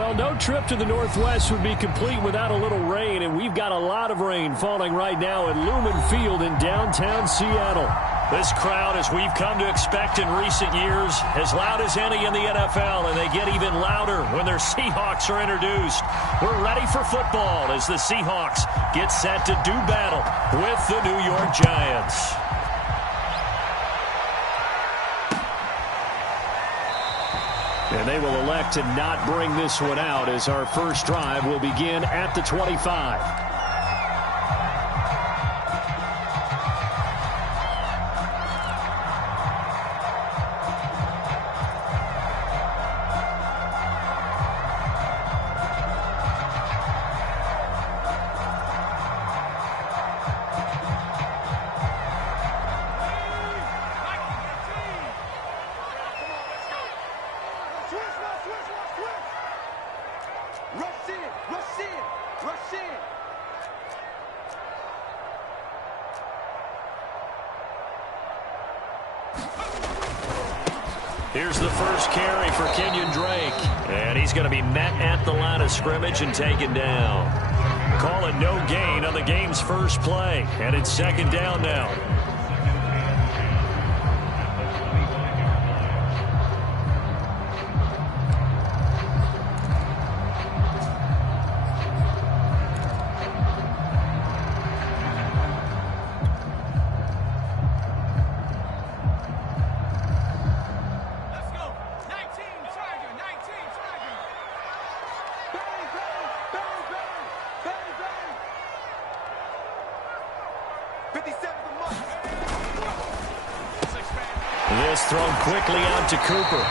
Well, no trip to the Northwest would be complete without a little rain, and we've got a lot of rain falling right now at Lumen Field in downtown Seattle. This crowd, as we've come to expect in recent years, as loud as any in the NFL, and they get even louder when their Seahawks are introduced. We're ready for football as the Seahawks get set to do battle with the New York Giants. And they will elect to not bring this one out as our first drive will begin at the 25. Here's the first carry for Kenyon Drake. And he's going to be met at the line of scrimmage and taken down. Call it no gain on the game's first play. And it's second down now. This thrown quickly out to Cooper.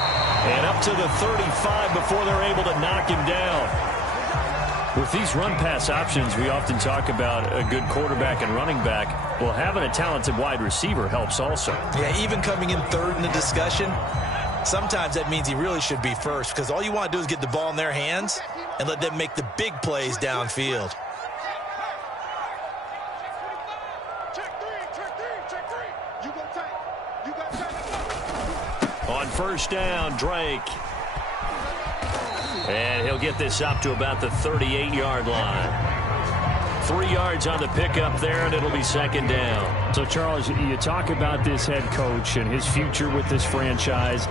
And up to the 35 before they're able to knock him down. With these run-pass options, we often talk about a good quarterback and running back. Well, having a talented wide receiver helps also. Yeah, even coming in third in the discussion, sometimes that means he really should be first because all you want to do is get the ball in their hands and let them make the big plays downfield. On first down, Drake. And he'll get this up to about the 38-yard line. 3 yards on the pickup there, and it'll be second down. So, Charles, you talk about this head coach and his future with this franchise.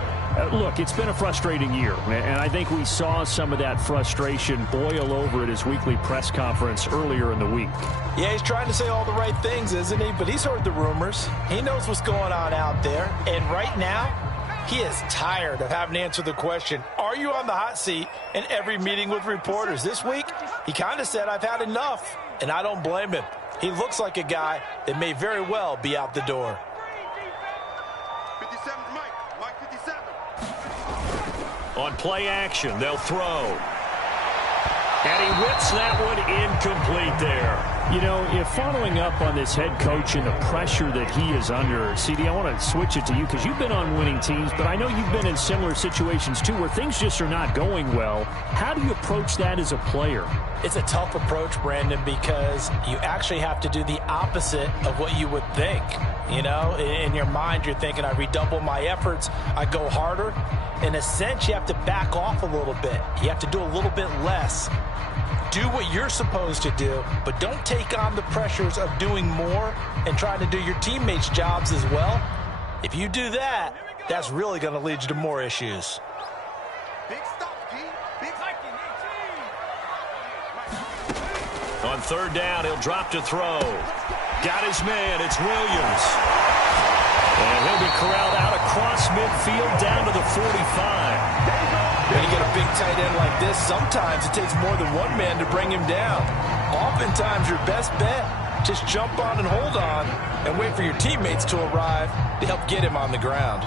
Look, it's been a frustrating year, and I think we saw some of that frustration boil over at his weekly press conference earlier in the week. Yeah, he's trying to say all the right things, isn't he? But he's heard the rumors. He knows what's going on out there. And right now, he is tired of having to answer the question, are you on the hot seat in every meeting with reporters? This week, he kind of said, I've had enough, and I don't blame him. He looks like a guy that may very well be out the door. 57, Mike 57. On play action, they'll throw. And he whips that one incomplete there. You know, if following up on this head coach and the pressure that he is under, CD, I want to switch it to you because you've been on winning teams, but I know you've been in similar situations too where things just are not going well. How do you approach that as a player? It's a tough approach, Brandon, because you actually have to do the opposite of what you would think. You know, in your mind, you're thinking, I redouble my efforts, I go harder. In a sense, you have to back off a little bit. You have to do a little bit less. Do what you're supposed to do, but don't take on the pressures of doing more and trying to do your teammates' jobs as well. If you do that, that's really going to lead you to more issues. Big stop, Pete. Big hiking, 18. On third down, he'll drop to throw. Got his man. It's Williams. And he'll be corralled out across midfield down to the 45. When you get a big tight end like this, sometimes it takes more than one man to bring him down. Oftentimes, your best bet, just jump on and hold on and wait for your teammates to arrive to help get him on the ground.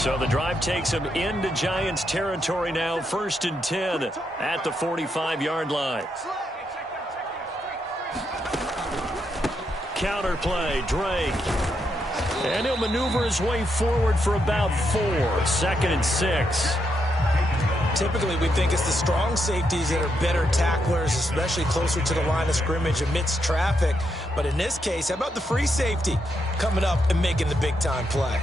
So the drive takes him into Giants territory now, 1st and 10 at the 45-yard line. Counter play, Drake. And he'll maneuver his way forward for about 4. 2nd and 6. Typically, we think it's the strong safeties that are better tacklers, especially closer to the line of scrimmage amidst traffic. But in this case, how about the free safety coming up and making the big-time play?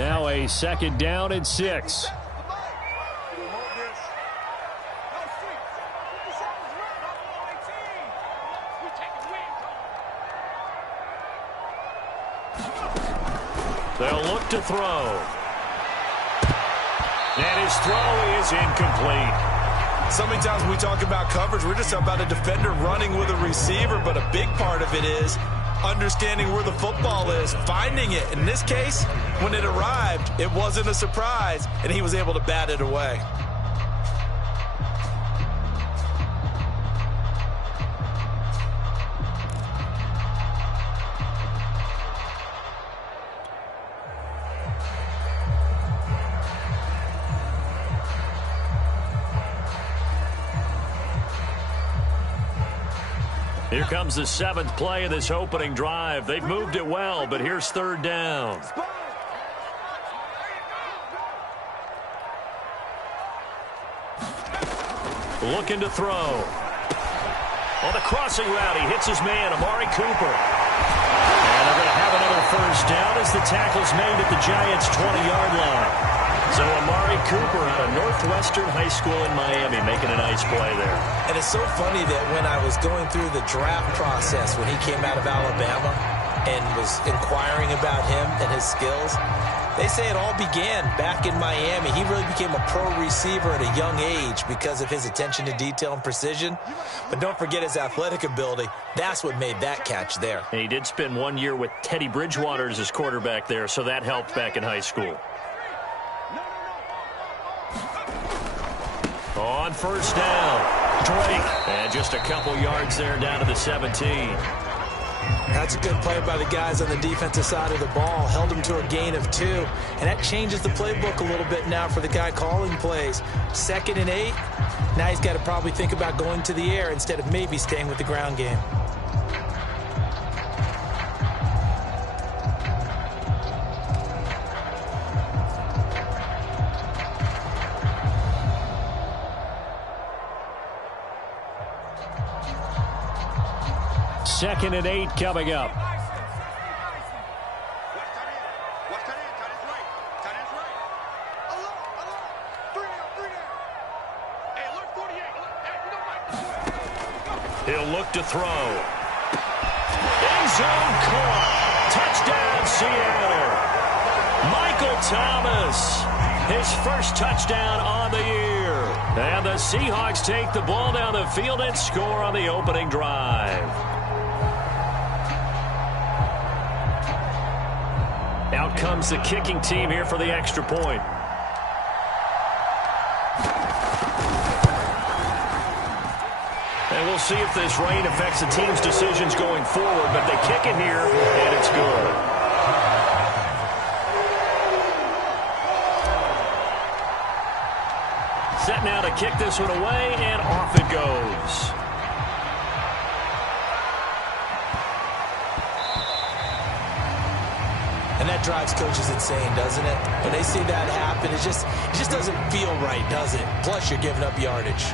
Now a 2nd down and 6. They'll look to throw. And his throw is incomplete. So many times when we talk about coverage, we're just about a defender running with a receiver, but a big part of it is understanding where the football is, finding it. In this case, when it arrived, it wasn't a surprise, and he was able to bat it away. Here comes the 7th play of this opening drive. They've moved it well, but here's 3rd down. Looking to throw. On the crossing route, he hits his man, Amari Cooper. And they're going to have another 1st down as the tackle's made at the Giants' 20-yard line. So Amari Cooper out of Northwestern High School in Miami making a nice play there. And it's so funny that when I was going through the draft process when he came out of Alabama and was inquiring about him and his skills, they say it all began back in Miami. He really became a pro receiver at a young age because of his attention to detail and precision. But don't forget his athletic ability. That's what made that catch there. And he did spend 1 year with Teddy Bridgewater as his quarterback there, so that helped back in high school. On 1st down, Drake. And just a couple yards there down to the 17. That's a good play by the guys on the defensive side of the ball. Held him to a gain of 2. And that changes the playbook a little bit now for the guy calling plays. 2nd and 8. Now he's got to probably think about going to the air instead of maybe staying with the ground game. Second and 8 coming up. He'll look to throw. End zone caught. Touchdown, Seattle. Michael Thomas, his 1st touchdown on the year. And the Seahawks take the ball down the field and score on the opening drive. Out comes the kicking team here for the extra point. And we'll see if this rain affects the team's decisions going forward, but they kick it here, and it's good. Set now to kick this one away, and off it goes. And that drives coaches insane, doesn't it? When they see that happen, it just doesn't feel right, does it? Plus, you're giving up yardage.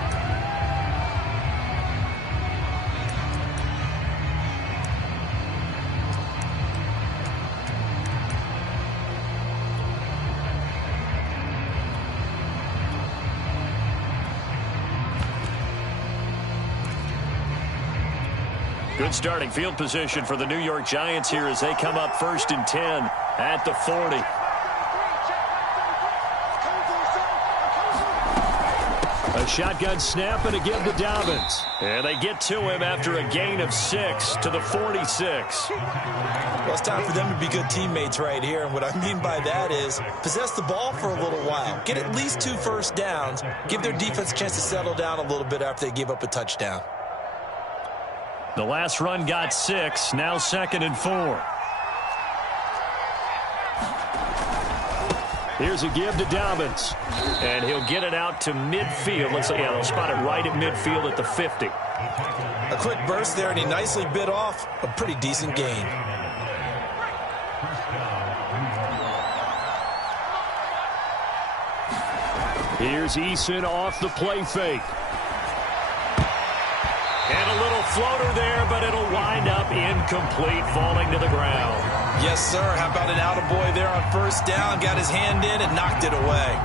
Good starting field position for the New York Giants here as they come up 1st and 10 at the 40. A shotgun snap and a give to Dobbins. And they get to him after a gain of 6 to the 46. Well, it's time for them to be good teammates right here. And what I mean by that is possess the ball for a little while. Get at least 2 first downs. Give their defense a chance to settle down a little bit after they give up a touchdown. The last run got 6. Now 2nd and 4. Here's a give to Dobbins. And he'll get it out to midfield. Let's see, yeah, they'll spot it right at midfield at the 50. A quick burst there, and he nicely bit off a pretty decent gain. Here's Eason off the play fake. And a little floater there, but it'll wind up incomplete, falling to the ground. Yes, sir. How about an attaboy there on first down? Got his hand in and knocked it away.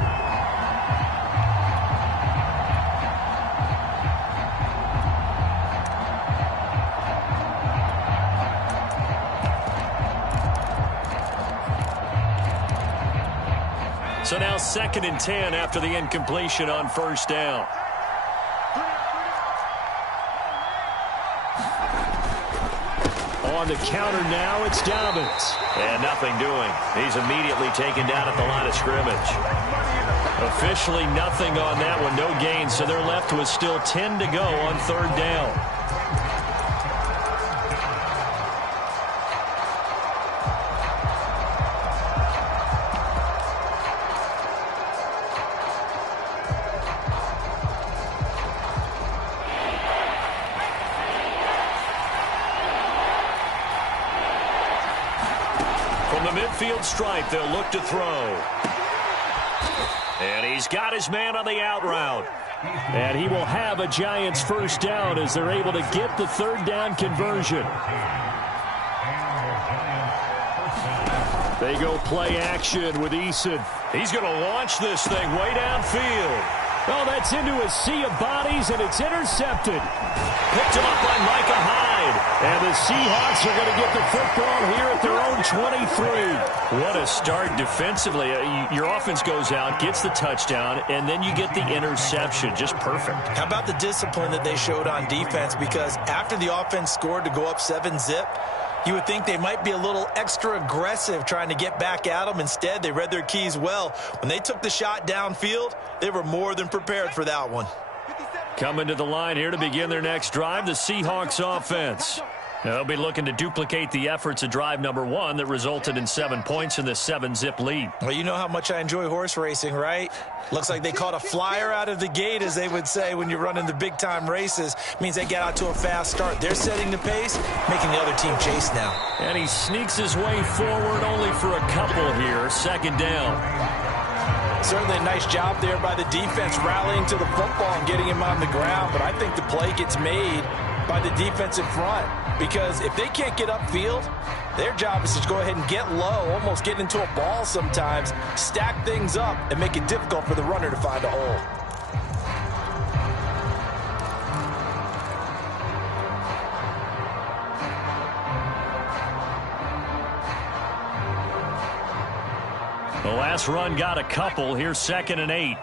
So now 2nd and 10 after the incompletion on first down. On the counter now, it's Dobbins. And nothing doing. He's immediately taken down at the line of scrimmage. Officially nothing on that one, no gain, so they're left with still 10 to go on 3rd down. From the midfield stripe, they'll look to throw. And he's got his man on the out route. And he will have a Giants first down as they're able to get the 3rd down conversion. They go play action with Eason. He's going to launch this thing way downfield. Oh, that's into a sea of bodies, and it's intercepted. Picked him up by Micah Hyde. And the Seahawks are going to get the football here at their own 23. What a start defensively. Your offense goes out, gets the touchdown, and then you get the interception. Just perfect. How about the discipline that they showed on defense? Because after the offense scored to go up 7-zip, you would think they might be a little extra aggressive trying to get back at them. Instead, they read their keys well. When they took the shot downfield, they were more than prepared for that one. Coming to the line here to begin their next drive, the Seahawks offense. They'll be looking to duplicate the efforts of drive number 1 that resulted in 7 points in this 7-zip lead. Well, you know how much I enjoy horse racing, right? Looks like they caught a flyer out of the gate, as they would say when you're running the big-time races. Means they get out to a fast start. They're setting the pace, making the other team chase now. And he sneaks his way forward only for a couple here. 2nd down. Certainly a nice job there by the defense rallying to the football and getting him on the ground. But I think the play gets made by the defensive front. Because if they can't get upfield, their job is to go ahead and get low, almost get into a ball sometimes, stack things up, and make it difficult for the runner to find a hole. The last run got a couple. Here's 2nd and 8.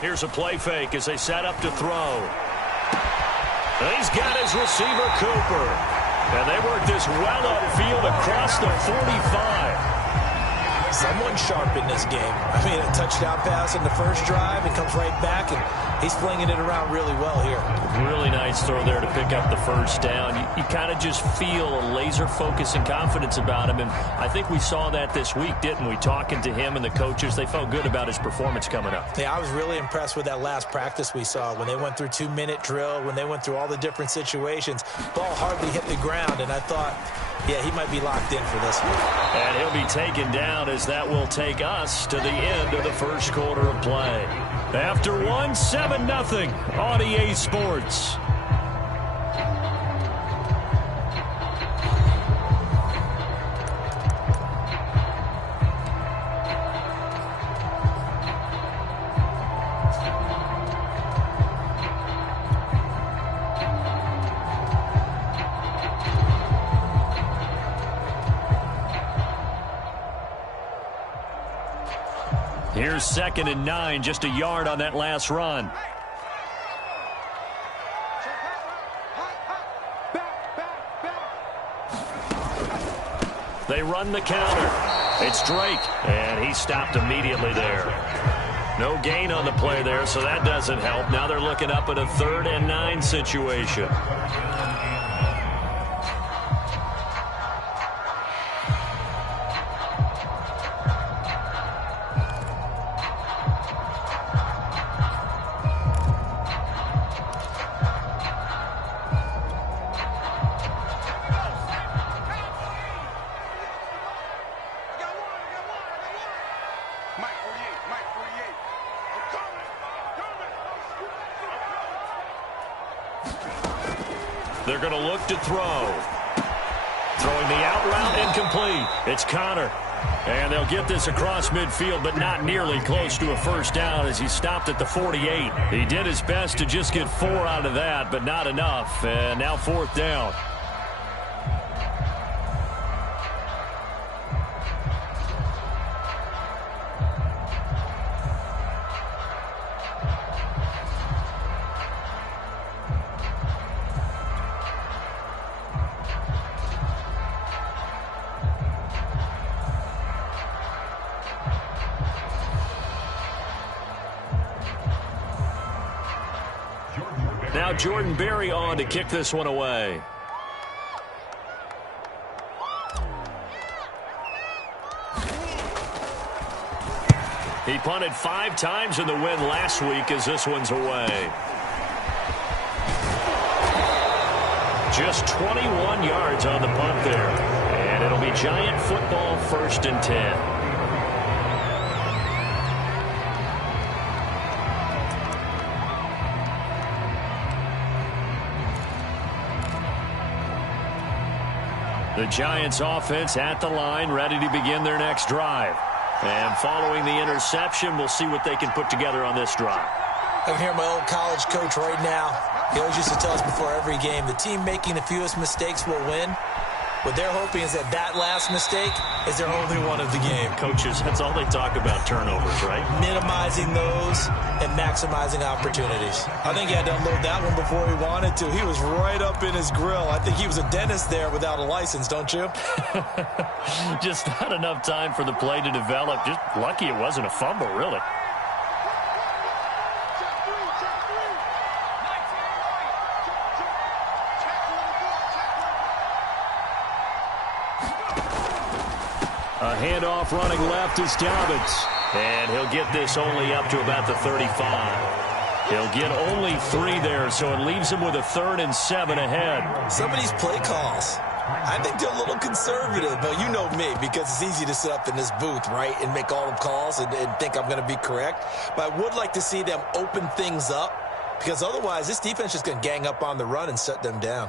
Here's a play fake as they set up to throw. He's got his receiver, Cooper. And they work this well upfield across the 45. Someone sharp in this game. I mean, a touchdown pass in the first drive and comes right back, and he's flinging it around really well here. Really nice throw there to pick up the first down. You kind of just feel a laser focus and confidence about him, and I think we saw that this week, didn't we? Talking to him and the coaches, they felt good about his performance coming up. Yeah, I was really impressed with that last practice we saw when they went through 2-minute drill, when they went through all the different situations. Ball hardly hit the ground, and I thought, yeah, he might be locked in for this one. And he'll be taken down as that will take us to the end of the first quarter of play. After 7-0 on EA Sports. Here's 2nd and 9, just a yard on that last run. They run the counter. It's Drake, and he stopped immediately there. No gain on the play there, so that doesn't help. Now they're looking up at a 3rd and 9 situation. They're going to look to throw. Throwing the out route incomplete. It's Connor. And they'll get this across midfield, but not nearly close to a first down as he stopped at the 48. He did his best to just get 4 out of that, but not enough. And now 4th down. Now Jordan Berry on to kick this one away. He punted 5 times in the win last week as this one's away. Just 21 yards on the punt there. And it'll be Giant football 1st and 10. The Giants offense at the line, ready to begin their next drive. And following the interception, we'll see what they can put together on this drive. I can hear my old college coach right now. He always used to tell us before every game, the team making the fewest mistakes will win. What they're hoping is that last mistake is their only one of the game. Coaches, that's all they talk about, turnovers, right? Minimizing those and maximizing opportunities. I think he had to unload that one before he wanted to. He was right up in his grill. I think he was a dentist there without a license, don't you? Just not enough time for the play to develop. Just lucky it wasn't a fumble, really. A handoff running left is Dobbins. And he'll get this only up to about the 35. He'll get only 3 there, so it leaves him with a 3rd and 7 ahead. Some of these play calls, I think they're a little conservative. But you know me, because it's easy to sit up in this booth, right, and make all the calls and think I'm going to be correct. But I would like to see them open things up, because otherwise this defense is going to gang up on the run and shut them down.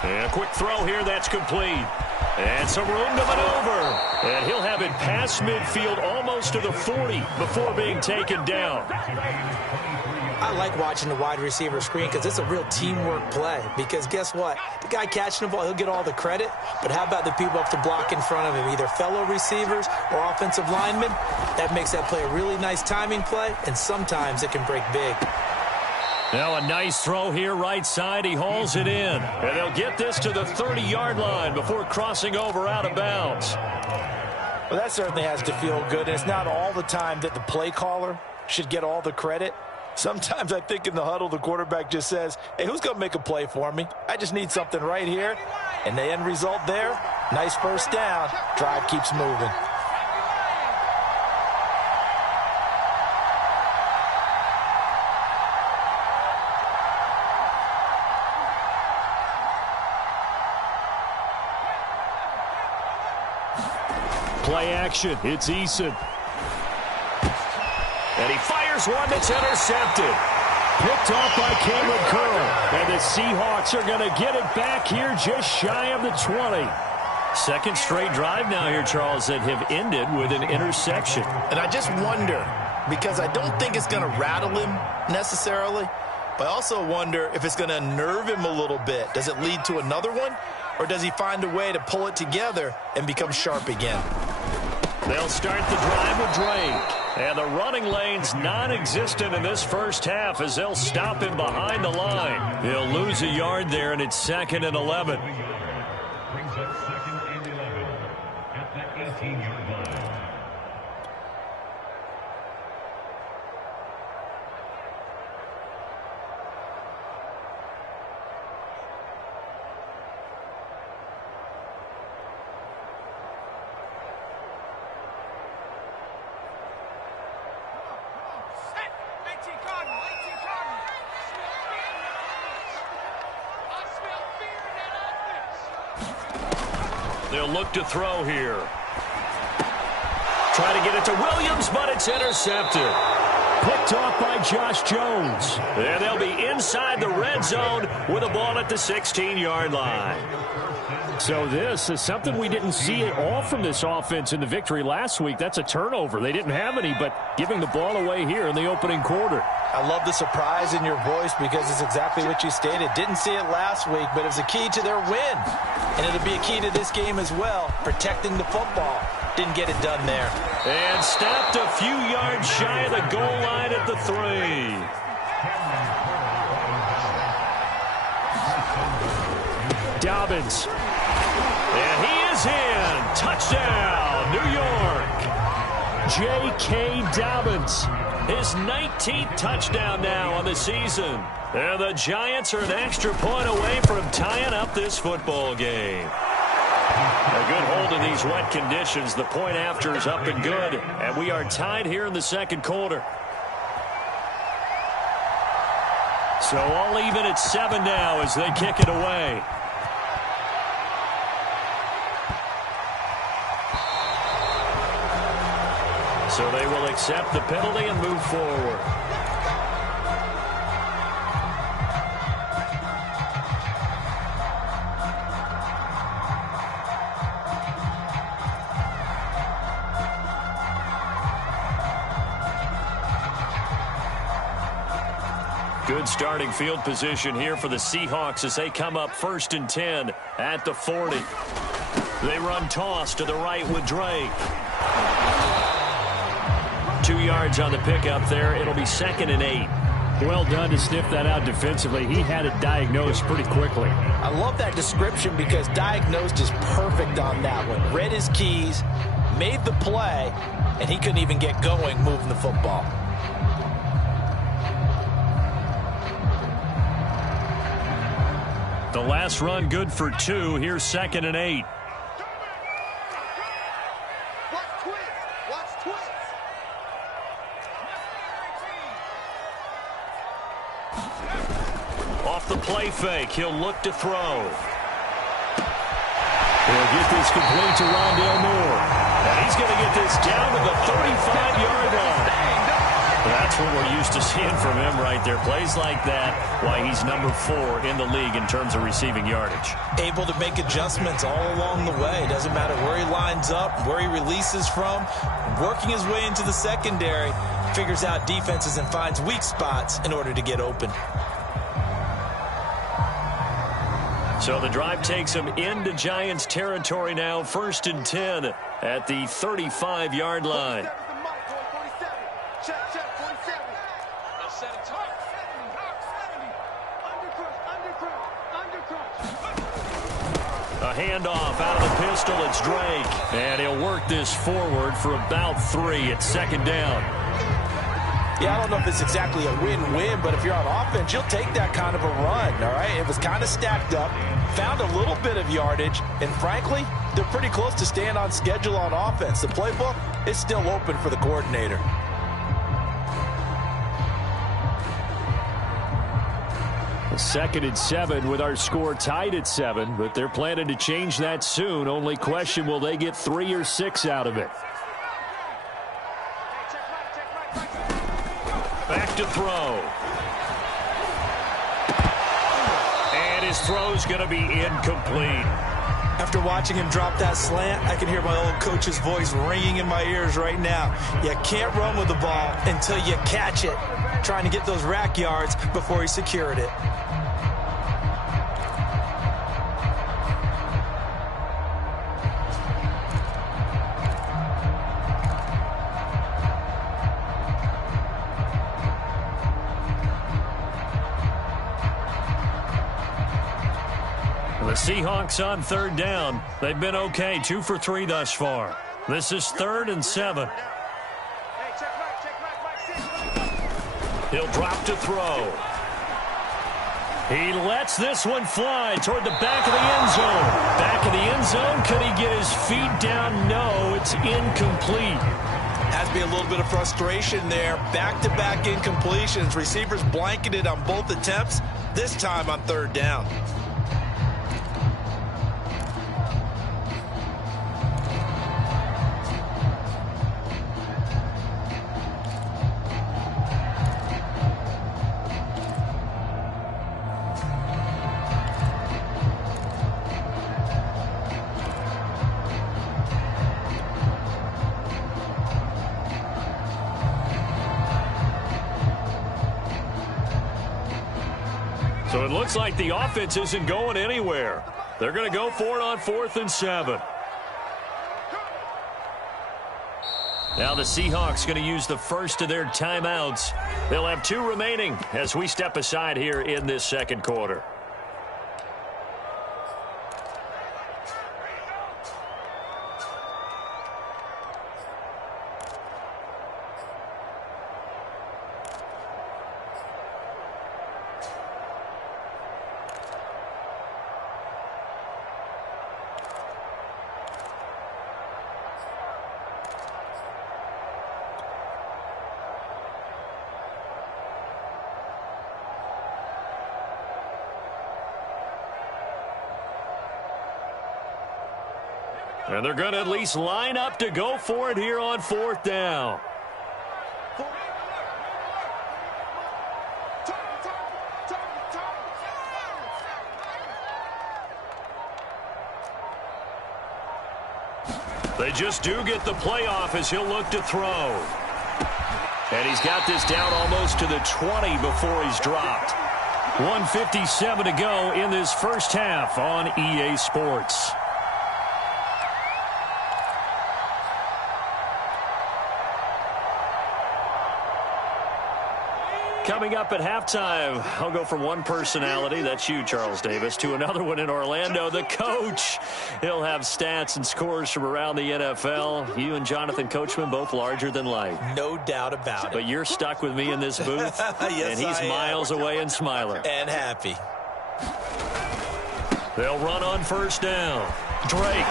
And a quick throw here, that's complete. And some room to maneuver. And he'll have it past midfield almost to the 40 before being taken down. I like watching the wide receiver screen because it's a real teamwork play. Because guess what? The guy catching the ball, he'll get all the credit. But how about the people up to block in front of him, either fellow receivers or offensive linemen? That makes that play a really nice timing play, and sometimes it can break big. Now a nice throw here right side. He hauls it in. And they'll get this to the 30-yard line before crossing over out of bounds. Well, that certainly has to feel good. And it's not all the time that the play caller should get all the credit. Sometimes I think in the huddle, the quarterback just says, hey, who's going to make a play for me? I just need something right here. And the end result there, nice first down. Drive keeps moving. Play action. It's Eason. And he fires one that's intercepted. Picked off by Cameron Curl. And the Seahawks are going to get it back here just shy of the 20. Second straight drive now here, Charles, that have ended with an interception. And I just wonder, because I don't think it's going to rattle him necessarily, but I also wonder if it's going to unnerve him a little bit. Does it lead to another one? Or does he find a way to pull it together and become sharp again? They'll start the drive with Drake. And the running lane's non-existent in this first half as they'll stop him behind the line. He'll lose a yard there, and it's 2nd and 11. Brings up 2nd and 11 at the 18-yard line. They'll look to throw here. try to get it to Williams, but it's intercepted. Picked off by Josh Jones. And they'll be inside the red zone with a ball at the 16-yard line. So this is something we didn't see at all from this offense in the victory last week. That's a turnover. They didn't have any, but giving the ball away here in the opening quarter. I love the surprise in your voice because it's exactly what you stated. Didn't see it last week, but it was a key to their win. And it'll be a key to this game as well, protecting the football. Didn't get it done there. And stopped a few yards shy of the goal line at the 3. Dobbins. And he is in. Touchdown, New York. J.K. Dobbins. His 19th touchdown now on the season. And the Giants are an extra point away from tying up this football game. A good hold in these wet conditions. The point after is up and good. And we are tied here in the second quarter. So all even at 7 now as they kick it away. So they will accept the penalty and move forward. Good starting field position here for the Seahawks as they come up 1st and 10 at the 40. They run toss to the right with Drake. 2 yards on the pickup there. It'll be 2nd and 8. Well done to sniff that out defensively. He had it diagnosed pretty quickly. I love that description because diagnosed is perfect on that one. Read his keys, made the play, and he couldn't even get going moving the football. The last run good for 2. Here's 2nd and 8. Off the play fake, he'll look to throw. He'll get this complete to Rondale Moore. And he's going to get this down to the 35-yard line. That's what we're used to seeing from him right there. Plays like that, why he's number 4 in the league in terms of receiving yardage. Able to make adjustments all along the way. Doesn't matter where he lines up, where he releases from. Working his way into the secondary, figures out defenses and finds weak spots in order to get open. So the drive takes him into Giants territory now. 1st and 10 at the 35-yard line. A handoff out of the pistol. It's Drake. And he'll work this forward for about 3 at 2nd down. Yeah, I don't know if it's exactly a win-win, but if you're on offense, you'll take that kind of a run, all right? It was kind of stacked up, found a little bit of yardage, and frankly, they're pretty close to staying on schedule on offense. The playbook is still open for the coordinator. Second and 7 with our score tied at 7, but they're planning to change that soon. Only question, will they get 3 or 6 out of it? Back to throw. And his throw's going to be incomplete. After watching him drop that slant, I can hear my old coach's voice ringing in my ears right now. You can't run with the ball until you catch it. Trying to get those rack yards before he secured it. The Seahawks on 3rd down. They've been okay, 2 for 3 thus far. This is 3rd and 7. He'll drop to throw. He lets this one fly toward the back of the end zone. Back of the end zone. Could he get his feet down? No, it's incomplete. Has to be a little bit of frustration there. Back-to-back incompletions. Receivers blanketed on both attempts, this time on 3rd down. So it looks like the offense isn't going anywhere. They're going to go for it on 4th and 7. Now the Seahawks going to use the first of their timeouts. They'll have 2 remaining as we step aside here in this second quarter. And they're going to at least line up to go for it here on 4th down. They just do get the playoff as he'll look to throw. And he's got this down almost to the 20 before he's dropped. 1:57 to go in this first half on EA Sports. Coming up at halftime, I'll go from one personality, that's you, Charles Davis, to another one in Orlando, the coach. He'll have stats and scores from around the NFL. You and Jonathan Coachman, both larger than life. No doubt about it. But you're stuck with me in this booth, yes, and he's miles away and smiling. And happy. They'll run on 1st down. Drake.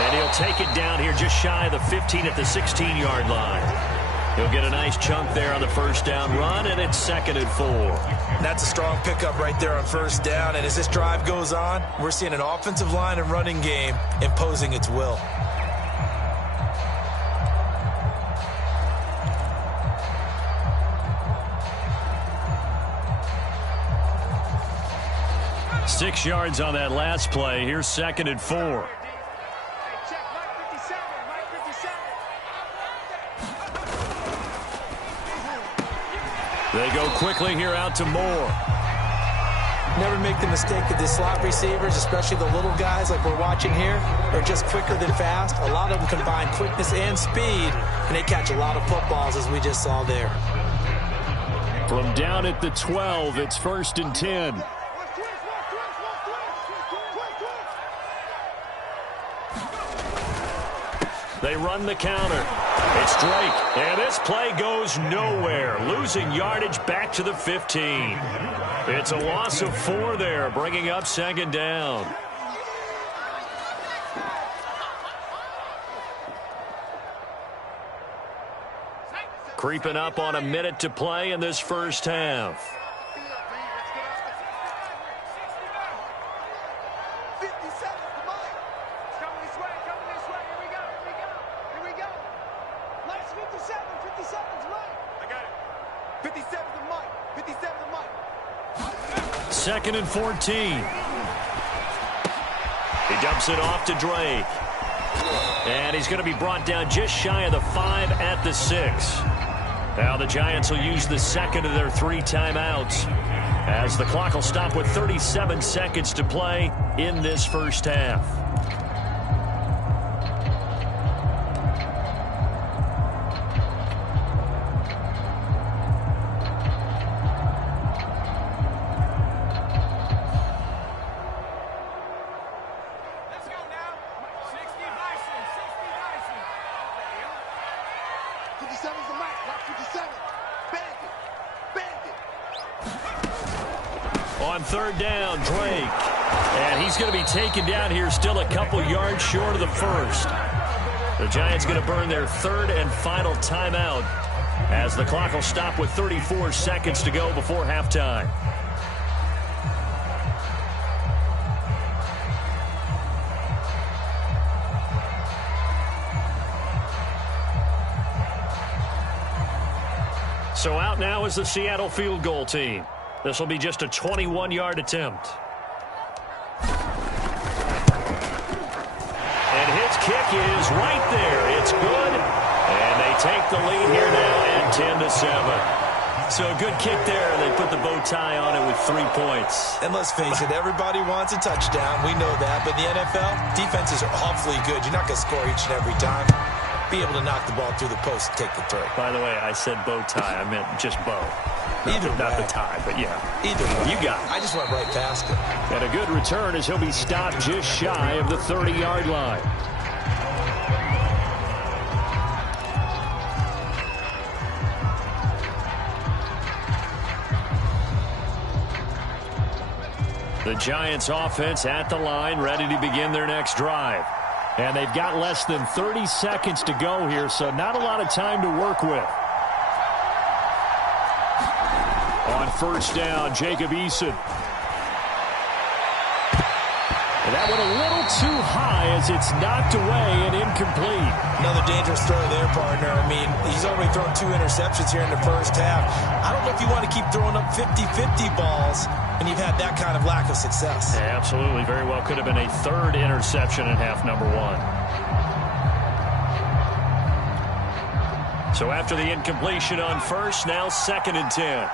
And he'll take it down here just shy of the 15 at the 16-yard line. He'll get a nice chunk there on the 1st down run, and it's 2nd and 4. That's a strong pickup right there on 1st down. And as this drive goes on, we're seeing an offensive line and running game imposing its will. Six yards on that last play. Here's 2nd and 4. They go quickly here out to Moore. Never make the mistake that the slot receivers, especially the little guys like we're watching here, are just quicker than fast. A lot of them combine quickness and speed, and they catch a lot of footballs, as we just saw there. From down at the 12, it's 1st and 10. They run the counter. It's Drake, and this play goes nowhere, losing yardage back to the 15. It's a loss of 4 there, bringing up 2nd down. Creeping up on a minute to play in this first half. Second and 14. He dumps it off to Drake. And he's going to be brought down just shy of the 5 at the 6. Now the Giants will use the second of their 3 timeouts as the clock will stop with 37 seconds to play in this first half. On 3rd down, Drake. And he's going to be taken down here still a couple yards short of the 1st. The Giants going to burn their 3rd and final timeout as the clock will stop with 34 seconds to go before halftime. So out now is the Seattle field goal team. This will be just a 21-yard attempt. And his kick is right there. It's good. And they take the lead here now at 10-7. So a good kick there, and they put the bow tie on it with 3 points. And let's face it, everybody wants a touchdown. We know that. But in the NFL, defenses are awfully good. You're not going to score each and every time. Be able to knock the ball through the post and take the throw. By the way, I said bow tie. I meant just bow. Not the tie, but yeah. Either way. You got it. I just went right past it. And a good return as he'll be stopped just shy of the 30-yard line. The Giants offense at the line, ready to begin their next drive. And they've got less than 30 seconds to go here, so not a lot of time to work with. On first down, Jacob Eason. And that went a little too high as it's knocked away and incomplete. Another dangerous throw there, partner. I mean, he's already thrown 2 interceptions here in the first half. I don't know if you want to keep throwing up 50-50 balls when you've had that kind of lack of success. Yeah, absolutely. Very well could have been a 3rd interception in half number 1. So after the incompletion on first, now 2nd and 10.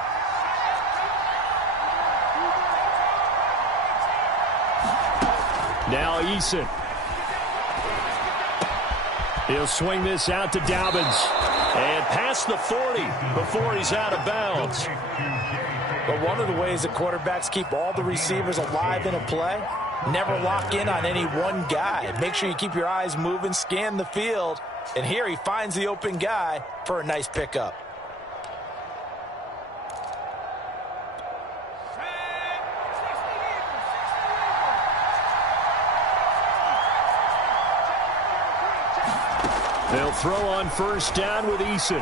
Now Eason. He'll swing this out to Dobbins. And past the 40 before he's out of bounds. But one of the ways that quarterbacks keep all the receivers alive in a play, never lock in on any one guy. Make sure you keep your eyes moving, scan the field. And here he finds the open guy for a nice pickup. They'll throw on first down with Eason.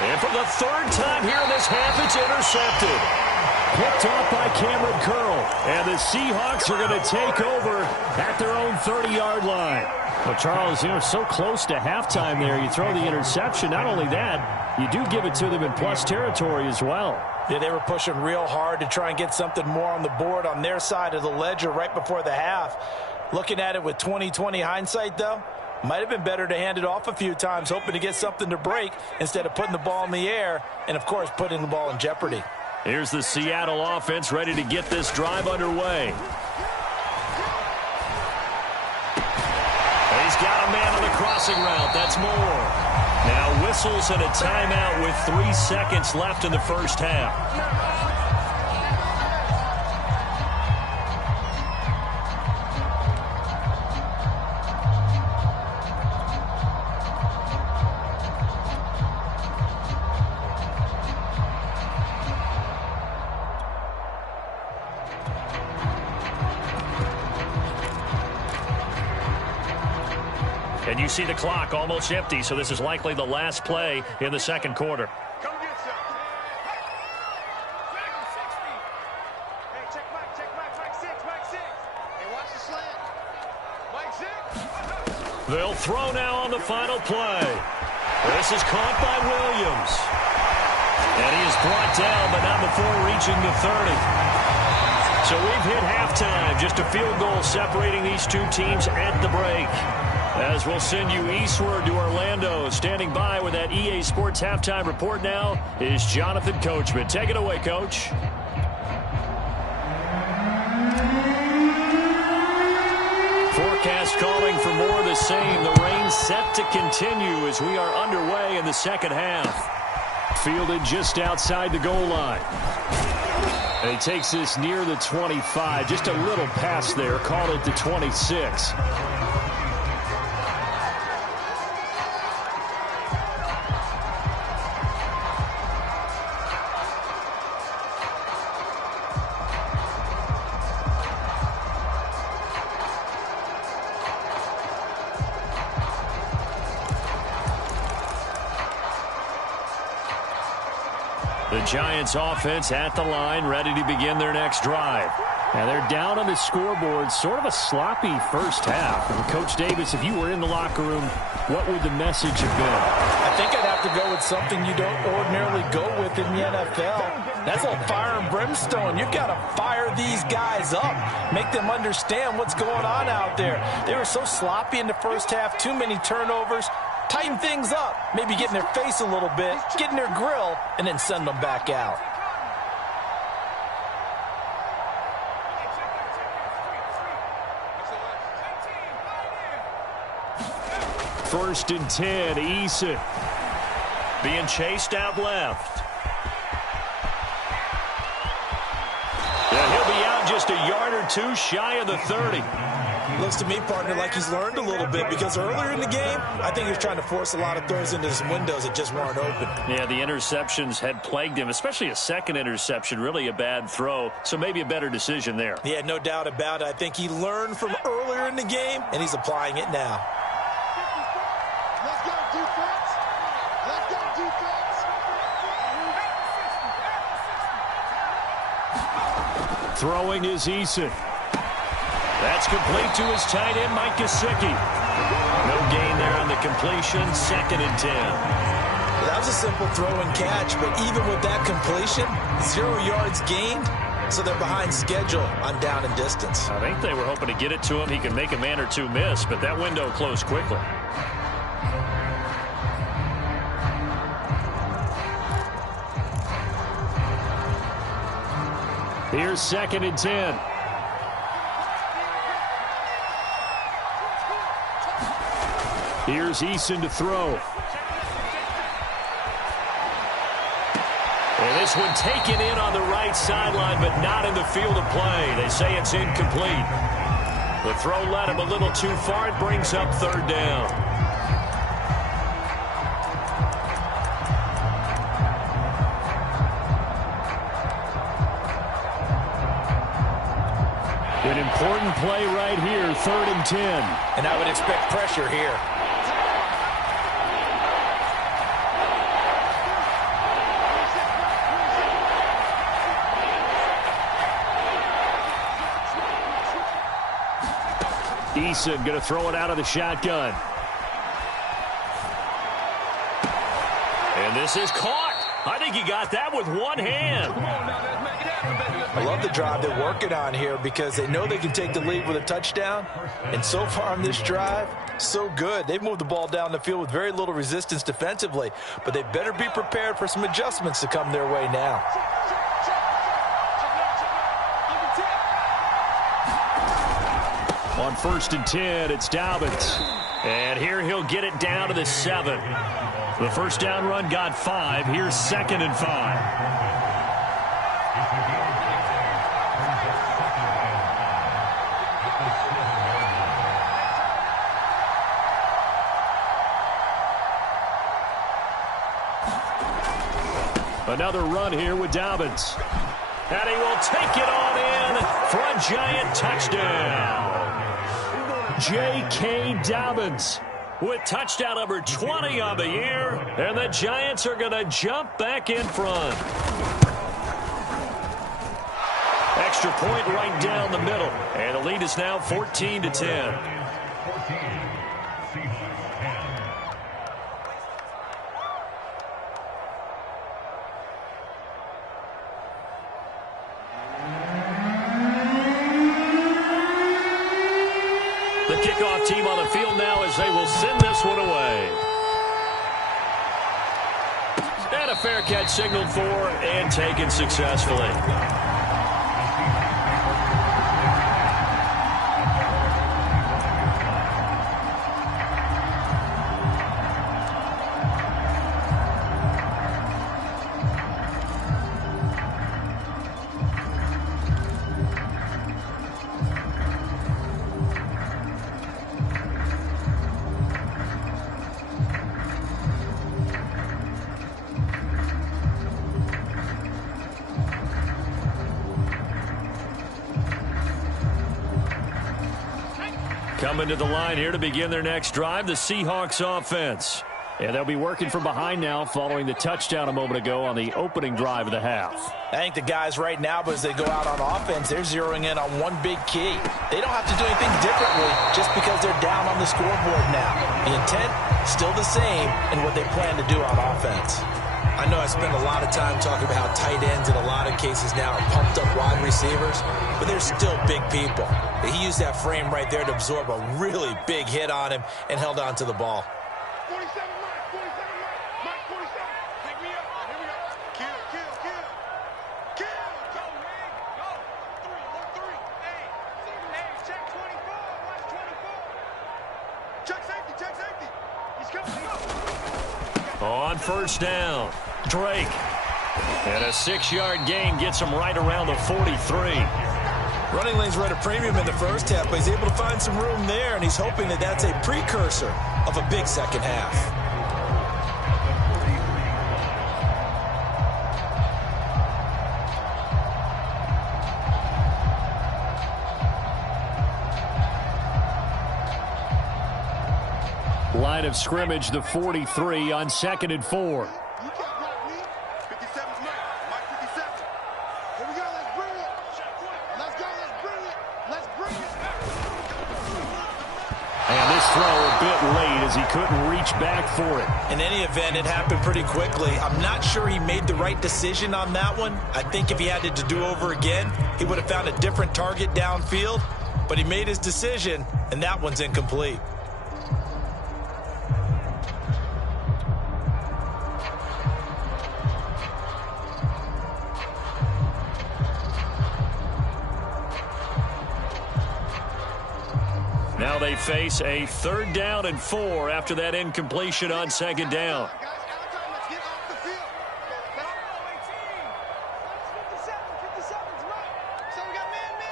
And for the 3rd time here in this half, it's intercepted. Picked off by Cameron Curl. And the Seahawks are going to take over at their own 30-yard line. Well, Charles, you know, so close to halftime there. You throw the interception. Not only that, you do give it to them in plus territory as well. Yeah, they were pushing real hard to try and get something more on the board on their side of the ledger right before the half. Looking at it with 20/20 hindsight, though, might have been better to hand it off a few times, hoping to get something to break instead of putting the ball in the air and, of course, putting the ball in jeopardy. Here's the Seattle offense ready to get this drive underway. He's got a man on the crossing route. That's Moore. Now whistles and a timeout with 3 seconds left in the first half. And you see the clock almost empty, so this is likely the last play in the second quarter. Come get some. Hey, check Mike 6. Hey, watch the slant. Mike 6. They'll throw now on the final play. This is caught by Williams. And he is brought down, but not before reaching the 30. So we've hit halftime. Just a field goal separating these two teams at the break. As we'll send you eastward to Orlando. Standing by with that EA Sports halftime report now is Jonathan Coachman. Take it away, Coach. Forecast calling for more of the same. The rain set to continue as we are underway in the second half. Fielded just outside the goal line. And he takes this near the 25. Just a little pass there. Called it the 26. The Giants offense at the line, ready to begin their next drive. And they're down on the scoreboard. Sort of a sloppy first half. And Coach Davis, if you were in the locker room, what would the message have been? I think I'd have to go with something you don't ordinarily go with in the NFL. That's a fire and brimstone. You've got to fire these guys up. Make them understand what's going on out there. They were so sloppy in the first half. Too many turnovers. tighten things up, maybe get in their face a little bit, get in their grill, and then send them back out. First and 10, Eason. Being chased out left. Yeah, he'll be out just a yard or two shy of the 30. Looks to me, partner, like he's learned a little bit because earlier in the game, I think he was trying to force a lot of throws into some windows that just weren't open. Yeah, the interceptions had plagued him, especially a second interception, really a bad throw, so maybe a better decision there. Yeah, no doubt about it. I think he learned from earlier in the game, and he's applying it now. Let's go, defense. Let's go, defense. Throwing is Eason. That's complete to his tight end, Mike Gesicki. No gain there on the completion, 2nd and 10. That was a simple throw and catch, but even with that completion, 0 yards gained, so they're behind schedule on down and distance. I think they were hoping to get it to him. He could make a man or two miss, but that window closed quickly. Here's 2nd and 10. Here's Eason to throw. And this one taken in on the right sideline, but not in the field of play. They say it's incomplete. The throw led him a little too far. It brings up 3rd down. An important play right here, 3rd and 10. And I would expect pressure here. Eason going to throw it out of the shotgun. And this is caught. I think he got that with one hand. I love the drive they're working on here because they know they can take the lead with a touchdown. And so far on this drive, so good. They've moved the ball down the field with very little resistance defensively, but they better be prepared for some adjustments to come their way now. On 1st and 10, it's Dobbins. And here he'll get it down to the 7. The first down run got 5. Here's 2nd and 5. Another run here with Dobbins. And he will take it on in for a Giant touchdown. J.K. Dobbins with touchdown number 20 on the year. And the Giants are going to jump back in front. Extra point right down the middle. And the lead is now 14-10. The kickoff team on the field now as they will send this one away. And a fair catch signaled for and taken successfully. Coming to the line here to begin their next drive, the Seahawks offense. And they'll be working from behind now following the touchdown a moment ago on the opening drive of the half. I think the guys right now, as they go out on offense, they're zeroing in on one big key. They don't have to do anything differently just because they're down on the scoreboard now. The intent, still the same in what they plan to do on offense. I know I spend a lot of time talking about how tight ends in a lot of cases now are pumped up wide receivers, but they're still big people. He used that frame right there to absorb a really big hit on him and held on to the ball. 47. On first down, Drake. And a 6-yard gain gets him right around the 43. Running lanes were at a premium in the first half, but he's able to find some room there, and he's hoping that that's a precursor of a big second half. Line of scrimmage, the 43 on 2nd and 4. You can't block me. 57's Mike 57. Here we go. Let's bring it. Let's go. Let's bring it. Let's bring it. And this throw a bit late as he couldn't reach back for it. In any event, it happened pretty quickly. I'm not sure he made the right decision on that one. I think if he had to do over again, he would have found a different target downfield. But he made his decision, and that one's incomplete. Now they face a 3rd down and 4 after that incompletion on 2nd down. Guys, out time. Let's get off the field. So we got man.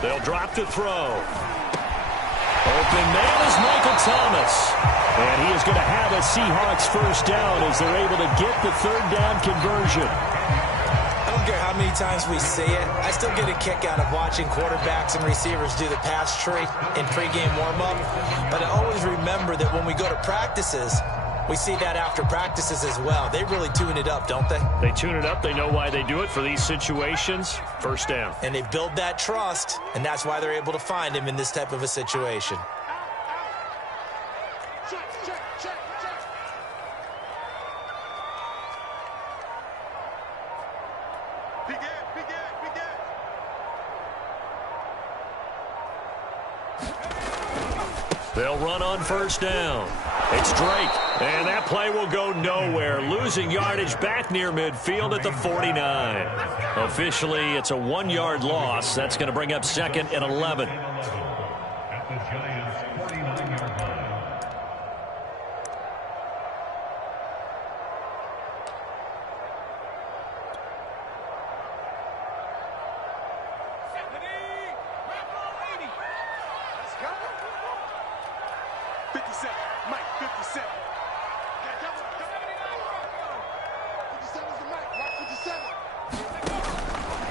They'll drop to throw. Open man is Michael Thomas. And he is going to have a Seahawks first down as they're able to get the 3rd down conversion. I don't care how many times we see it. I still get a kick out of watching quarterbacks and receivers do the pass tree in pregame warm-up. But I always remember that when we go to practices, we see that after practices as well. They really tune it up, don't they? They tune it up. They know why they do it for these situations. First down. And they build that trust, and that's why they're able to find him in this type of a situation. Check. They'll run on first down. It's Drake, and that play will go nowhere. Losing yardage back near midfield at the 49. Officially, it's a 1-yard loss. That's going to bring up 2nd and 11. At the Giants' 49-yard line.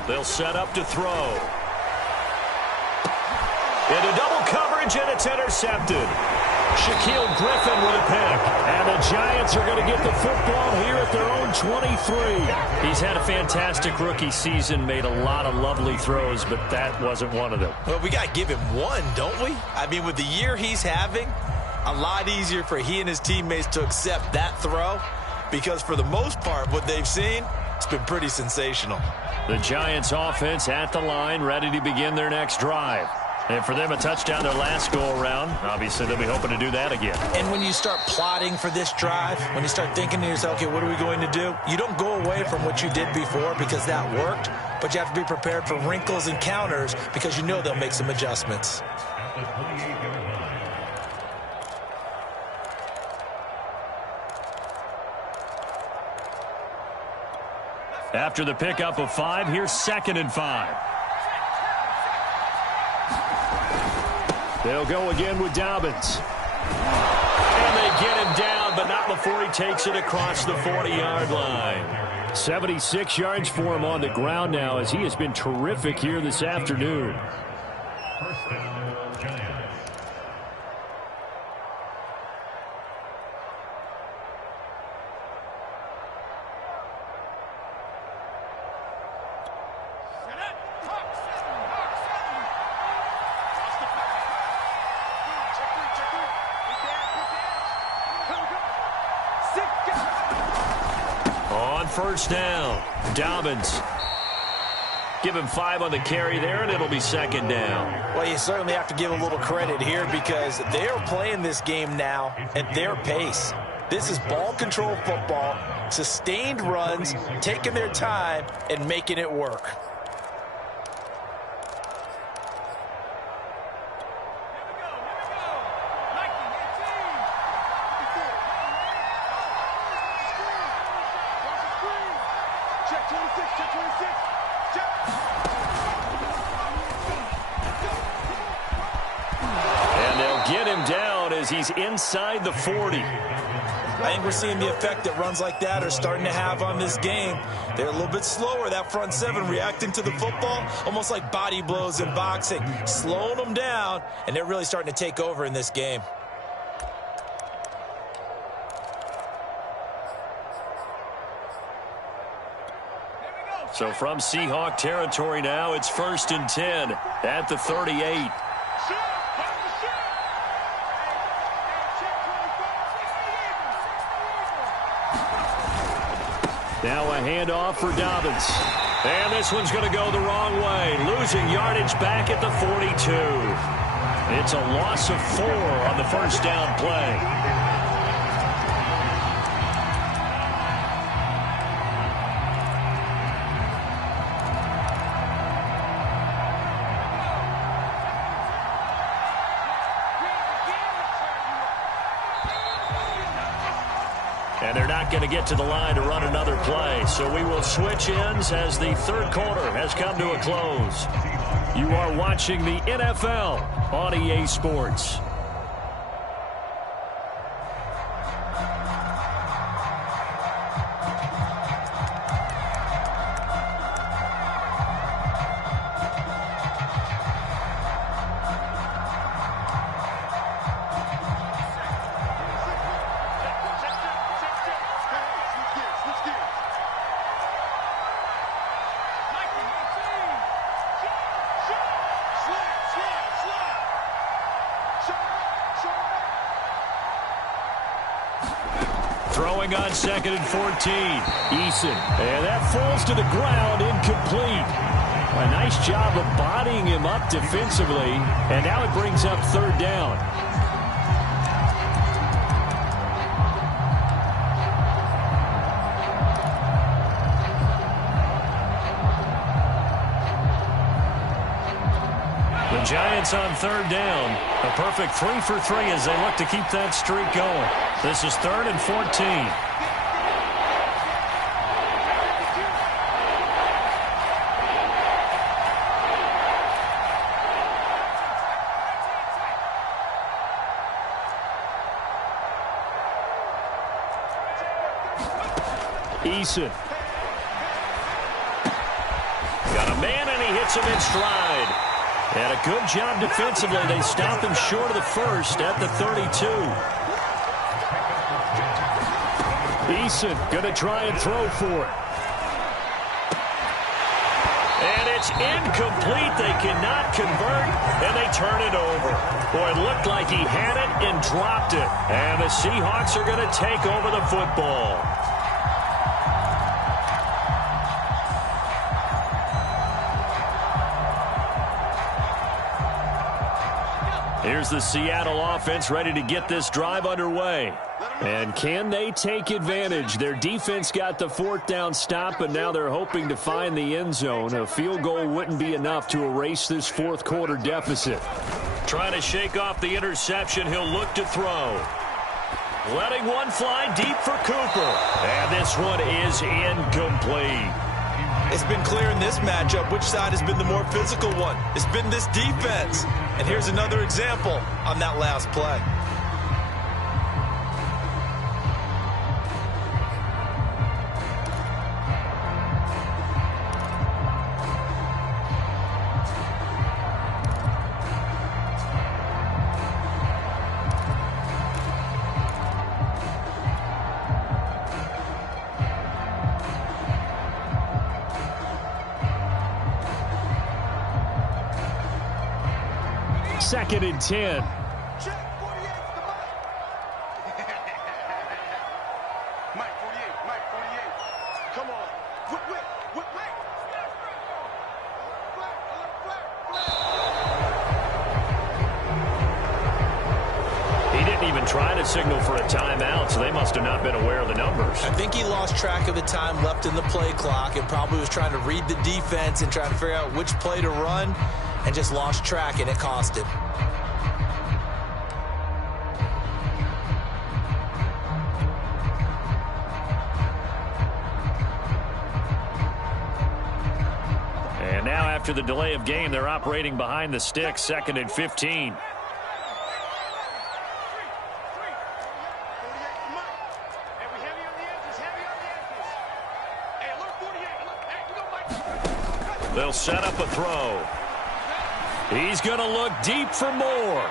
They'll set up to throw. Into double coverage, and it's intercepted. Shaquille Griffin with a pick. And the Giants are going to get the football here at their own 23. He's had a fantastic rookie season, made a lot of lovely throws, but that wasn't one of them. Well, we got to give him one, don't we? I mean, with the year he's having, a lot easier for he and his teammates to accept that throw, because for the most part, what they've seen, it's been pretty sensational. The Giants offense at the line, ready to begin their next drive. And for them, a touchdown their last go-around. Obviously, they'll be hoping to do that again. And when you start plotting for this drive, when you start thinking to yourself, okay, what are we going to do? You don't go away from what you did before because that worked, but you have to be prepared for wrinkles and counters because you know they'll make some adjustments. At the 28-yard line. After the pickup of 5, here's 2nd and 5. They'll go again with Dobbins. And they get him down, but not before he takes it across the 40-yard line. 76 yards for him on the ground now as he has been terrific here this afternoon. First down, Giants. First down, Dobbins. Give him 5 on the carry there, and it'll be 2nd down. Well, you certainly have to give a little credit here because they are playing this game now at their pace. This is ball control football, sustained runs, taking their time, and making it work. as he's inside the 40. I think we're seeing the effect that runs like that are starting to have on this game. They're a little bit slower, that front seven, reacting to the football, almost like body blows in boxing, slowing them down, and they're really starting to take over in this game. So from Seahawk territory now, it's 1st and 10 at the 38. Now a handoff for Dobbins. And this one's going to go the wrong way. Losing yardage back at the 42. It's a loss of 4 on the first down play. And they're not going to get to the line to run another play. So we will switch ends as the third quarter has come to a close. You are watching the NFL on EA Sports. Throwing on 2nd and 14. Eason. And that falls to the ground, incomplete. A nice job of bodying him up defensively. And now it brings up 3rd down. The Giants on 3rd down. A perfect 3 for 3 as they look to keep that streak going. This is 3rd and 14. Eason. Got a man and he hits him in stride. And a good job defensively. They stop him short of the first at the 32. Eason going to try and throw for it. And it's incomplete. They cannot convert, and they turn it over. Boy, it looked like he had it and dropped it. And the Seahawks are going to take over the football. Here's the Seattle offense ready to get this drive underway. And can they take advantage? Their defense got the 4th down stop, but now they're hoping to find the end zone. A field goal wouldn't be enough to erase this 4th quarter deficit. Trying to shake off the interception. He'll look to throw. Letting one fly deep for Cooper. And this one is incomplete. It's been clear in this matchup which side has been the more physical one. It's been this defense. And here's another example on that last play. Second and 10. Check 48 to Mike. Mike 48. Come on. Whip. He didn't even try to signal for a timeout, so they must have not been aware of the numbers. I think he lost track of the time left in the play clock and probably was trying to read the defense and trying to figure out which play to run and just lost track, and it cost him. And now after the delay of game, they're operating behind the sticks, 2nd and 15. They'll set up a throw. He's going to look deep for more.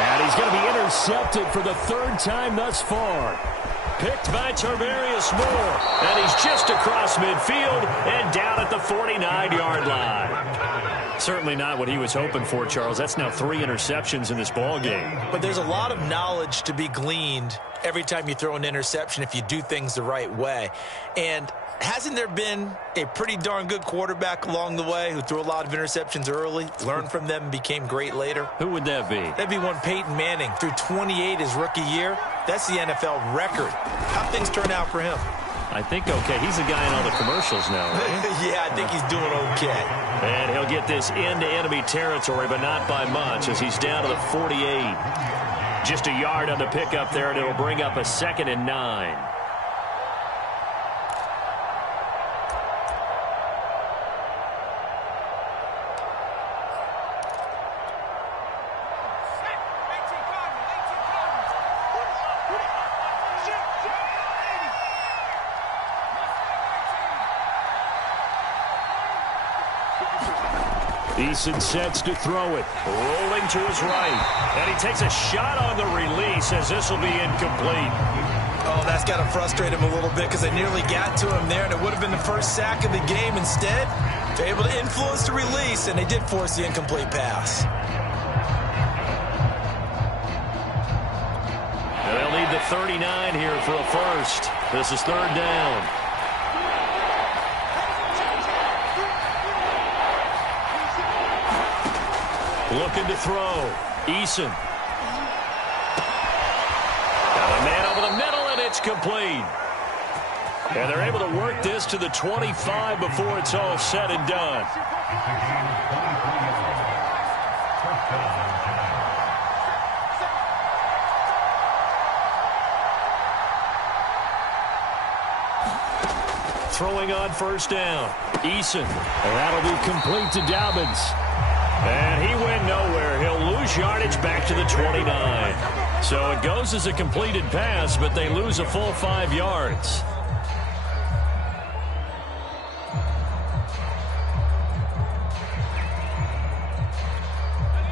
And he's going to be intercepted for the third time thus far. Picked by Tarvarius Moore. And he's just across midfield and down at the 49-yard line. Certainly not what he was hoping for, Charles. That's now 3 interceptions in this ball game. But there's a lot of knowledge to be gleaned every time you throw an interception if you do things the right way. And hasn't there been a pretty darn good quarterback along the way who threw a lot of interceptions early, learned from them, and became great later? Who would that be? That'd be one Peyton Manning. Threw 28 his rookie year. That's the NFL record. How things turn out for him? I think okay. He's the guy in all the commercials now, right? Yeah, I think he's doing okay. And he'll get this into enemy territory, but not by much as he's down to the 48. Just a yard on the pickup there, and it'll bring up a 2nd and 9. Eason sets to throw it. Rolling to his right. And he takes a shot on the release as this will be incomplete. Oh, that's got to frustrate him a little bit because they nearly got to him there, and it would have been the first sack of the game. Instead, they're able to influence the release, and they did force the incomplete pass. They'll need the 39 here for a first. This is 3rd down. Looking to throw. Eason. Got a man over the middle, and it's complete. And they're able to work this to the 25 before it's all said and done. Throwing on 1st down. Eason. And that'll be complete to Dobbins. And he went nowhere. He'll lose yardage back to the 29. So it goes as a completed pass, but they lose a full 5 yards.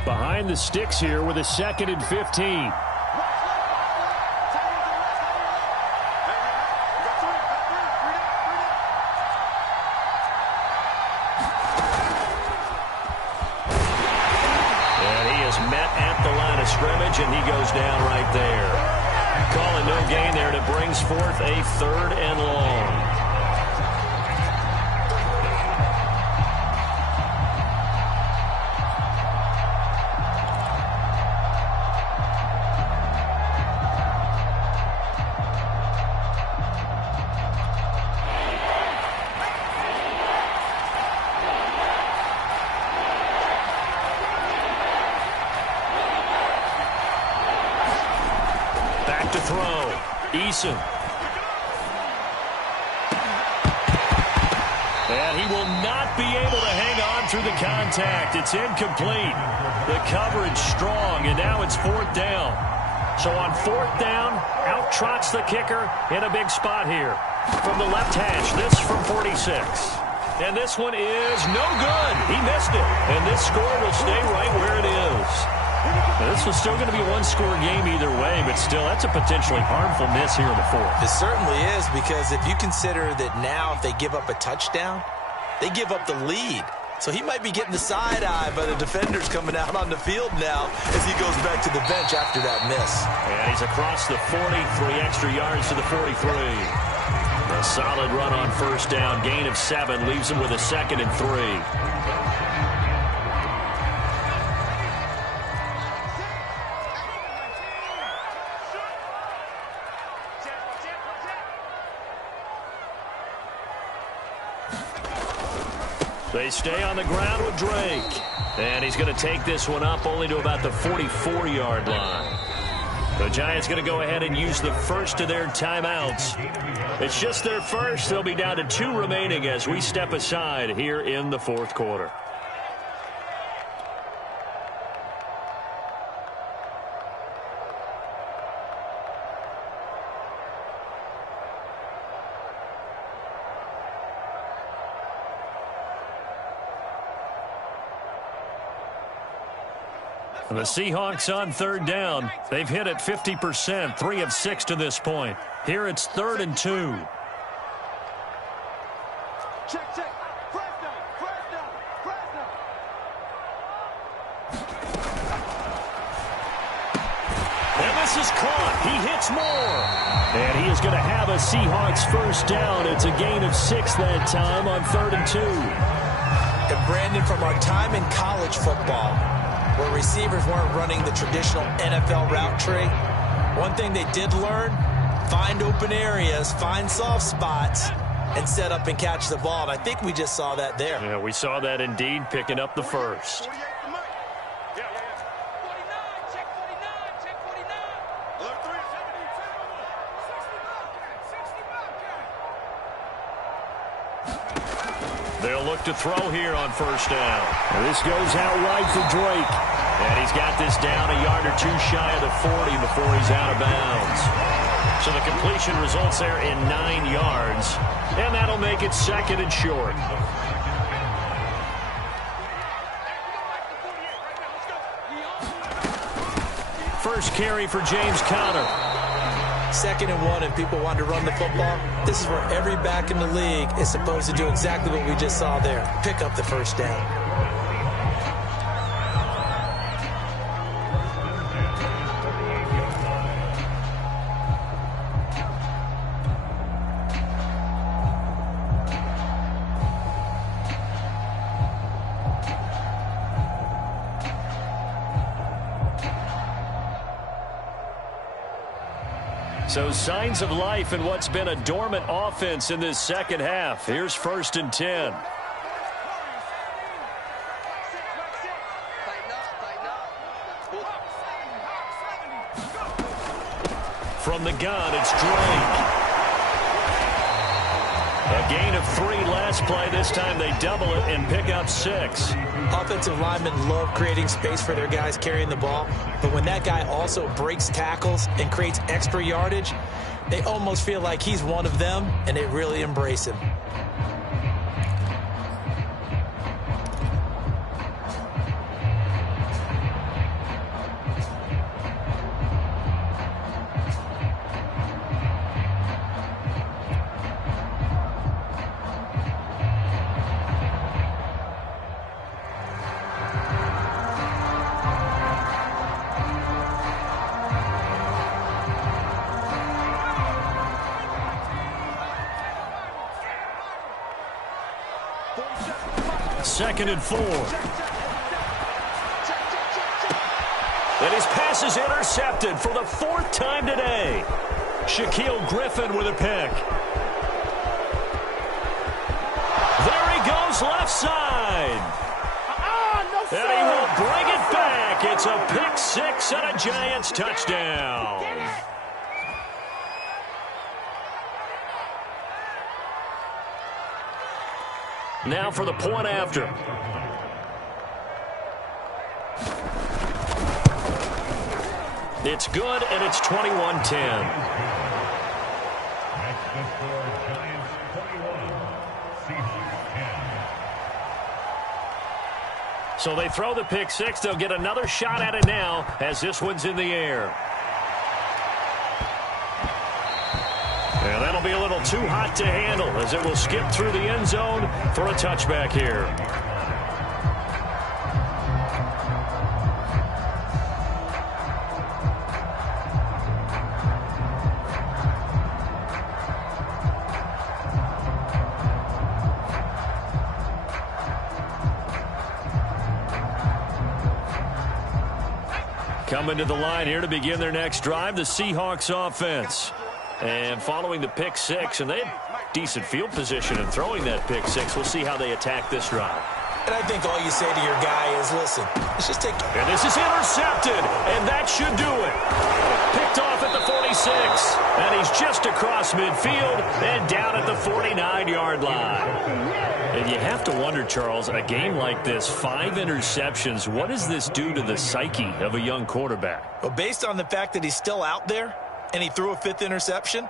Behind the sticks here with a 2nd and 15. Scrimmage, and he goes down right there. Calling no gain there, and it brings forth a 3rd and long. To throw. Eason. And he will not be able to hang on through the contact. It's incomplete. The coverage strong, and now it's 4th down. So on 4th down, out trots the kicker in a big spot here. From the left hash, this from 46. And this one is no good. He missed it. And this score will stay right where it is. Now, this was still going to be a one-score game either way, but still, that's a potentially harmful miss here in the 4th. It certainly is, because if you consider that now if they give up a touchdown, they give up the lead. So he might be getting the side eye by the defenders coming out on the field now as he goes back to the bench after that miss. And he's across the 40, 3 extra yards to the 43. A solid run on 1st down, gain of 7, leaves him with a 2nd and 3. They stay on the ground with Drake. And he's going to take this one up only to about the 44-yard line. The Giants going to go ahead and use the first of their timeouts. It's just their first. They'll be down to 2 remaining as we step aside here in the 4th quarter. The Seahawks on third down. They've hit it 50%, 3 of 6 to this point. Here it's 3rd and 2. Check, check. First down, first down, first down. And this is caught. He hits more. And he is going to have a Seahawks first down. It's a gain of 6 that time on 3rd and 2. And Brandon, from our time in college football, where receivers weren't running the traditional NFL route tree, one thing they did learn, find open areas, find soft spots, and set up and catch the ball. And I think we just saw that there. Yeah, we saw that indeed, picking up the first. 48 for Mike. Yeah. 49, check 49, check 49. Alert 3, 70, 60 They'll look to throw here on first down. And this goes out wide for Drake. And he's got this down a yard or 2 shy of the 40 before he's out of bounds. So the completion results there in 9 yards. And that'll make it 2nd and short. First carry for James Conner. 2nd and 1, and people want to run the football. This is where every back in the league is supposed to do exactly what we just saw there. Pick up the first down. So signs of life in what's been a dormant offense in this second half. Here's 1st and 10. From the gun, it's Drake. A gain of 3 last play. This time they double it and pick up 6. Offensive linemen love creating space for their guys carrying the ball, but when that guy also breaks tackles and creates extra yardage, they almost feel like he's one of them, and they really embrace him. Second and 4. And his pass is intercepted for the 4th time today. Shaquill Griffin with a pick. There he goes, left side. And he will bring it back. It's a pick 6 and a Giants touchdown. Now for the point after. It's good, and it's 21-10. That's the score, Giants 21, Seahawks 10. So they throw the pick 6. They'll get another shot at it now as this one's in the air. And that'll be a little too hot to handle as it will skip through the end zone for a touchback here. Coming to the line here to begin their next drive, the Seahawks offense. And following the pick 6, and they had decent field position in throwing that pick 6. We'll see how they attack this drive. And I think all you say to your guy is, listen, let's just take... And this is intercepted, and that should do it. Picked off at the 46, and he's just across midfield and down at the 49-yard line. And you have to wonder, Charles, a game like this, 5 interceptions, what does this do to the psyche of a young quarterback? Well, based on the fact that he's still out there, and he threw a 5th interception,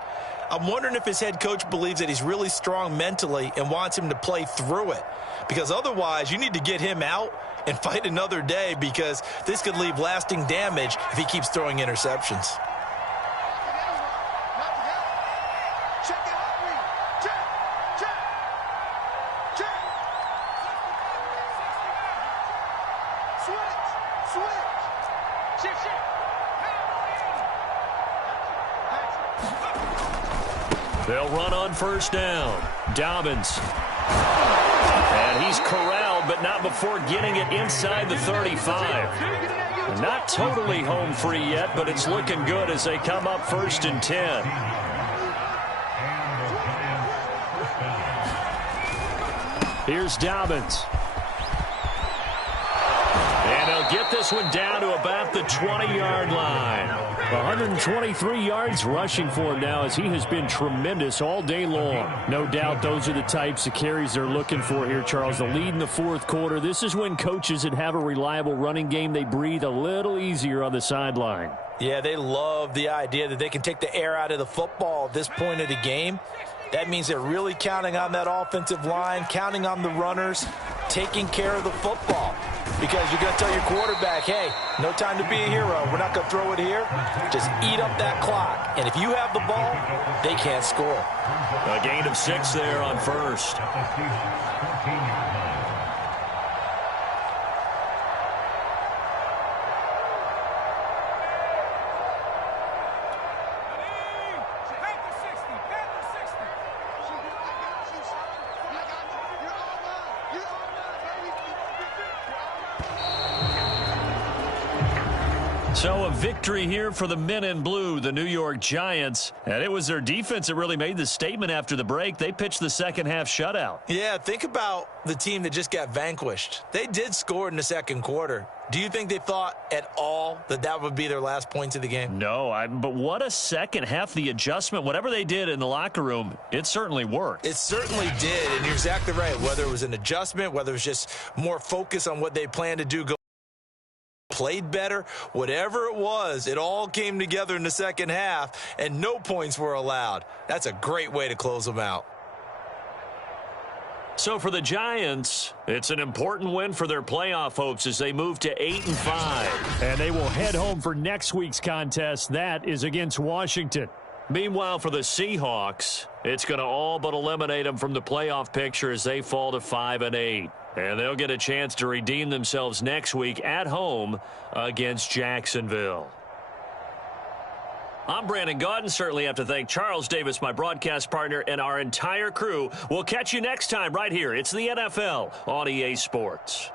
I'm wondering if his head coach believes that he's really strong mentally and wants him to play through it. Because otherwise, you need to get him out and fight another day, because this could leave lasting damage if he keeps throwing interceptions. They'll run on first down. Dobbins. And he's corralled, but not before getting it inside the 35. Not totally home free yet, but it's looking good as they come up 1st and 10. Here's Dobbins. And he'll get this one down to about the 20-yard line. 123 yards rushing for him now, as he has been tremendous all day long. No doubt those are the types of carries they're looking for here, Charles. The lead in the fourth quarter. This is when coaches that have a reliable running game, they breathe a little easier on the sideline. Yeah, they love the idea that they can take the air out of the football at this point of the game. That means they're really counting on that offensive line, counting on the runners, taking care of the football. Because you're going to tell your quarterback, hey, no time to be a hero. We're not going to throw it here. Just eat up that clock. And if you have the ball, they can't score. A gain of 6 there on first. So a victory here for the men in blue, the New York Giants. And it was their defense that really made the statement after the break. They pitched the second half shutout. Yeah, think about the team that just got vanquished. They did score in the second quarter. Do you think they thought at all that that would be their last points of the game? No, but what a second half. The adjustment, whatever they did in the locker room, it certainly worked. It certainly did, and you're exactly right. Whether it was an adjustment, whether it was just more focus on what they planned to do, played better, whatever it was, it all came together in the second half, and no points were allowed. That's a great way to close them out. So for the Giants, it's an important win for their playoff hopes as they move to 8-5. And they will head home for next week's contest. That is against Washington. Meanwhile, for the Seahawks, it's going to all but eliminate them from the playoff picture as they fall to 5-8. And they'll get a chance to redeem themselves next week at home against Jacksonville. I'm Brandon Gaudin. Certainly have to thank Charles Davis, my broadcast partner, and our entire crew. We'll catch you next time right here. It's the NFL on EA Sports.